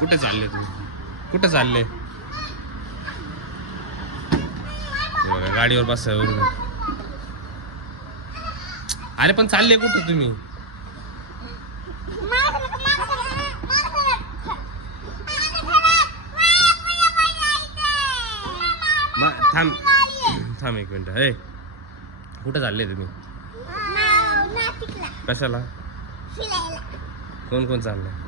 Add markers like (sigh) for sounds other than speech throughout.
कुठे चालले तू कुठे चालले? गाडीवर बसा अरे पण चालले कुठे तुम्ही? थांब. थांब एक मिनिट. ए कुठे चालले तुम्ही? कशाला? कोण कोण चाललंय?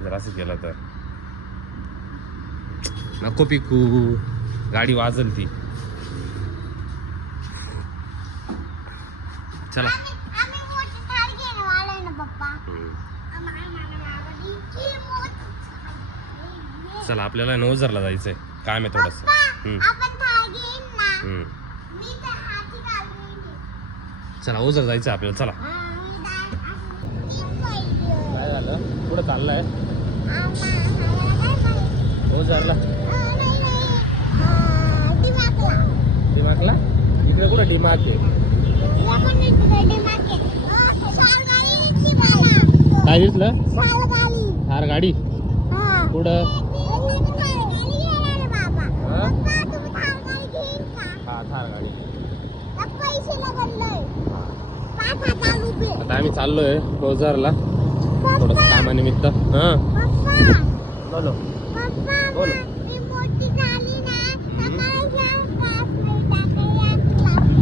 जर असं केलं तर. नको पिकू. गाडी वाजल ती. चला. चला आपल्याला नवझरला जायचंय. काम आहे थोडस. चला ओझर जायचं आपल्याला. चला. पुढे चाललंय ओझरला डिमाकला इकडे कुठं डिमाक आहे? काय दिसलं? थार गाडी पुढं? हा? हा थार गाडी आता आम्ही चाललोय ओझरला थोडस कामानिमित्त. हा. बोलो. बोल.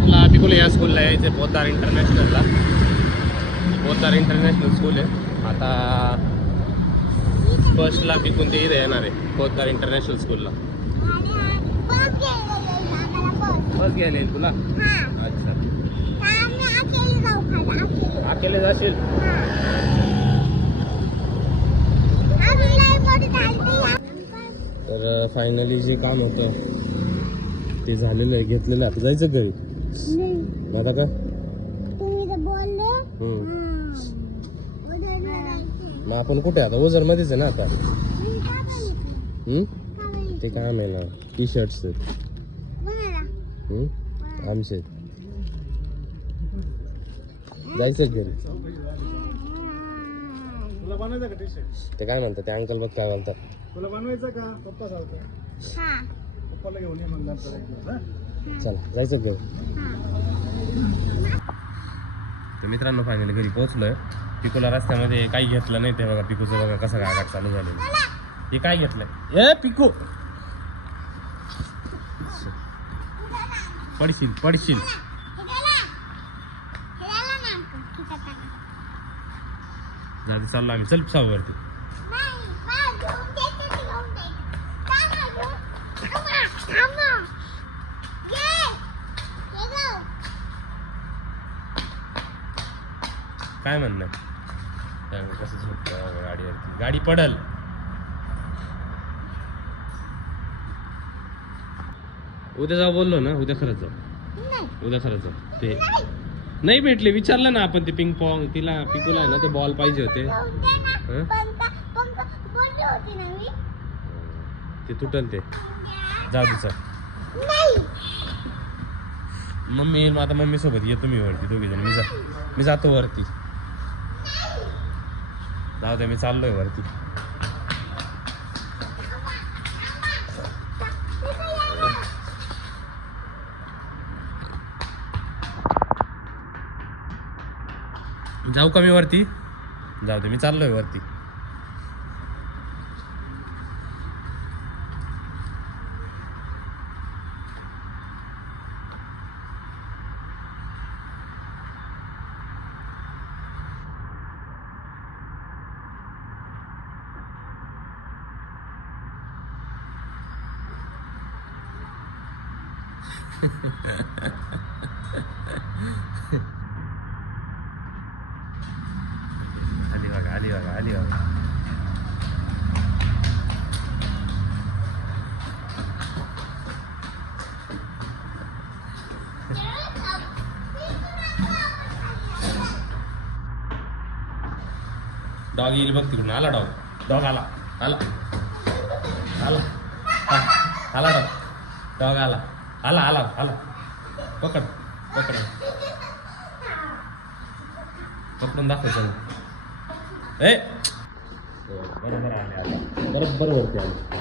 मला पिकुल या स्कूलला यायचं पोद्दार इंटरनॅशनलला पोद्दार इंटरनॅशनल स्कूल आहे. आता फर्स्टला पिकून ते इथे येणार आहे? पोद्दार इंटरनॅशनल स्कूलला बस घ्यायला येईल तुला? अच्छा. अकेले जाशील? तर फायनली जे काम होतं ते झालेलं आहे घेतलेलं आता जायचं घरी? आता का. मग आपण कुठे आता ओझर मध्येच आहे ना आता? हम्म? ते काम आहे ना. टी शर्ट्स आमचे जायचं घरी. तुला बनवायचं का टी शर्ट ते काय म्हणतात? ते अंकल बघ काय बोलतात. तुला बनवायचं का? पप्पा चालतं पप्पाला घेऊन ये एक दिवस, हा? चला जायचं घेऊ तर मित्रांनो फायनली घरी पोहोचलोय. पिकूला रस्त्यामध्ये काही घेतलं नाही ते बघा पिकूचं बघा कसं गागाट चालू झालेलं हे काय घेतलंय? ए पिकू! पडशील पडशील. झालं चाललो आम्ही. चल सावरती. काय म्हणणं कसं झोपतं? गाडीवरती. गाडी पडल. उद्या जाऊ बोललो ना? उद्या खरंच जाऊ. उद्या खरंच जाऊ. ते नाही भेटले विचारलं ना आपण ते पिंग पॉंग तिला पिकूला आहे ना ते बॉल पाहिजे होते. ते तुटल ते जाऊ दे चल. मम्मी येईल मग आता मम्मी सोबत येतो मी वरती दोघे जण. मी जा मी जातो वरती. जाऊ दे मी चाललोय वरती. जाऊ का मी वरती? जाऊ दे मी चाललोय वरती. (laughs) ಡಾಗ್ ಇಲ್ಲಿ ಬರ್ತೀವಿ ಅಲ್ಲ ಡಾಗ್ ಡಾಗ್ ಅಲ್ಲ ಅಲ್ಲ ಅಲ್ಲ ಅಲ್ಲ ಡಾಗ್ ಡಾಗ್ ಅಲ್ಲ ಅಲ್ಲ ಅಲ್ಲ ಅಲ್ಲ ಒಕ್ಕಡ ಒಕ್ಕಡ ಒಕ್ಕಡೊಂದು ಹಾಕಿ ಸರ್ ಏ ಬರೋಬ್ಬರ ಬರೋಬ್ಬರ ಬರ್ತೀವಿ